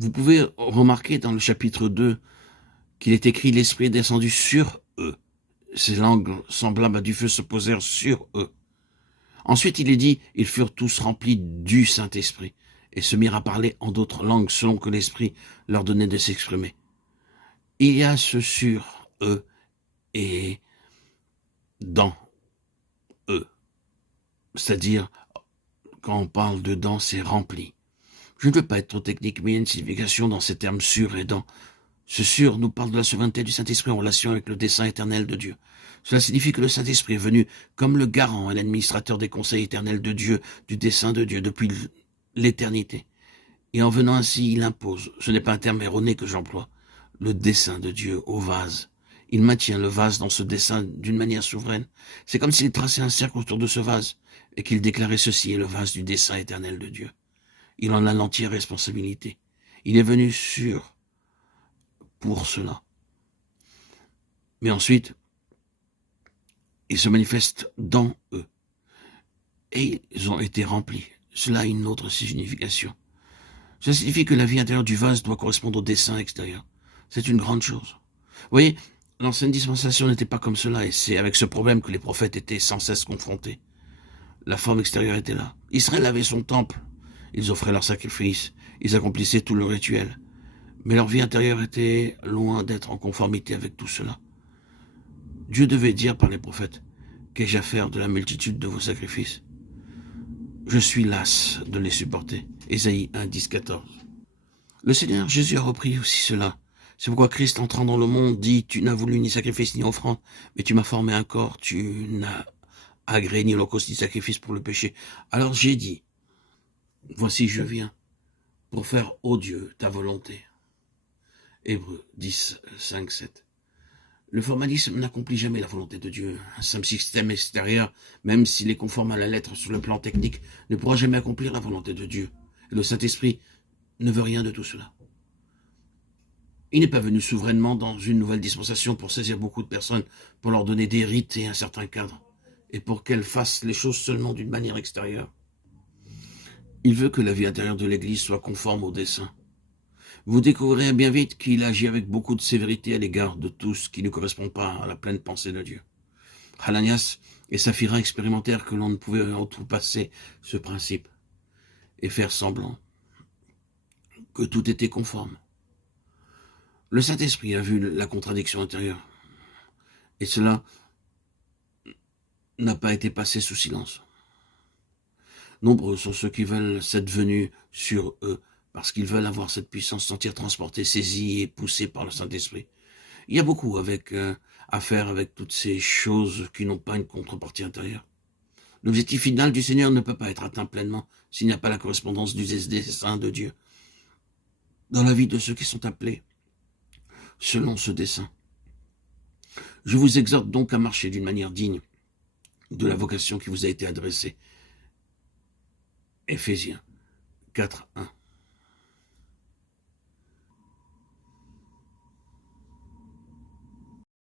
Vous pouvez remarquer dans le chapitre 2 qu'il est écrit « L'Esprit est descendu sur eux ». Ces langues semblables à du feu se posèrent sur eux. Ensuite, il est dit « Ils furent tous remplis du Saint-Esprit et se mirent à parler en d'autres langues selon que l'Esprit leur donnait de s'exprimer ». Il y a ce sur eux et dans eux. C'est-à-dire, quand on parle de dans, c'est rempli. Je ne veux pas être trop technique, mais il y a une signification dans ces termes sur et dans. Ce sur nous parle de la souveraineté du Saint-Esprit en relation avec le dessein éternel de Dieu. Cela signifie que le Saint-Esprit est venu comme le garant et l'administrateur des conseils éternels de Dieu, du dessein de Dieu depuis l'éternité. Et en venant ainsi, il impose, ce n'est pas un terme erroné que j'emploie, le dessein de Dieu au vase. Il maintient le vase dans ce dessein d'une manière souveraine. C'est comme s'il traçait un cercle autour de ce vase et qu'il déclarait ceci est le vase du dessein éternel de Dieu. Il en a l'entière responsabilité. Il est venu pour cela. Mais ensuite, il se manifeste dans eux. Et ils ont été remplis. Cela a une autre signification. Cela signifie que la vie intérieure du vase doit correspondre au dessein extérieur. C'est une grande chose. Vous voyez, l'ancienne dispensation n'était pas comme cela, et c'est avec ce problème que les prophètes étaient sans cesse confrontés. La forme extérieure était là. Israël avait son temple. Ils offraient leurs sacrifices. Ils accomplissaient tout le rituel. Mais leur vie intérieure était loin d'être en conformité avec tout cela. Dieu devait dire par les prophètes, « Qu'ai-je à faire de la multitude de vos sacrifices ? Je suis las de les supporter. » Ésaïe 1, 10, 14. Le Seigneur Jésus a repris aussi cela. C'est pourquoi Christ, entrant dans le monde, dit, « Tu n'as voulu ni sacrifice ni offrande, mais tu m'as formé un corps, tu n'as agréé ni holocauste ni sacrifice pour le péché. Alors j'ai dit, voici je viens pour faire, ô Dieu, ta volonté. » Hébreux 10, 5, 7. Le formalisme n'accomplit jamais la volonté de Dieu. Un simple système extérieur, même s'il est conforme à la lettre sur le plan technique, ne pourra jamais accomplir la volonté de Dieu. Et le Saint-Esprit ne veut rien de tout cela. Il n'est pas venu souverainement dans une nouvelle dispensation pour saisir beaucoup de personnes, pour leur donner des rites et un certain cadre, et pour qu'elles fassent les choses seulement d'une manière extérieure. Il veut que la vie intérieure de l'Église soit conforme au dessein. Vous découvrirez bien vite qu'il agit avec beaucoup de sévérité à l'égard de tout ce qui ne correspond pas à la pleine pensée de Dieu. Hananias et Saphira expérimentèrent que l'on ne pouvait outrepasser ce principe et faire semblant que tout était conforme. Le Saint-Esprit a vu la contradiction intérieure et cela n'a pas été passé sous silence. Nombreux sont ceux qui veulent cette venue sur eux parce qu'ils veulent avoir cette puissance, sentir transportés, saisis et poussés par le Saint-Esprit. Il y a beaucoup à faire avec toutes ces choses qui n'ont pas une contrepartie intérieure. L'objectif final du Seigneur ne peut pas être atteint pleinement s'il n'y a pas la correspondance du dessein de Dieu dans la vie de ceux qui sont appelés selon ce dessein. Je vous exhorte donc à marcher d'une manière digne de la vocation qui vous a été adressée. Éphésiens 4, 1.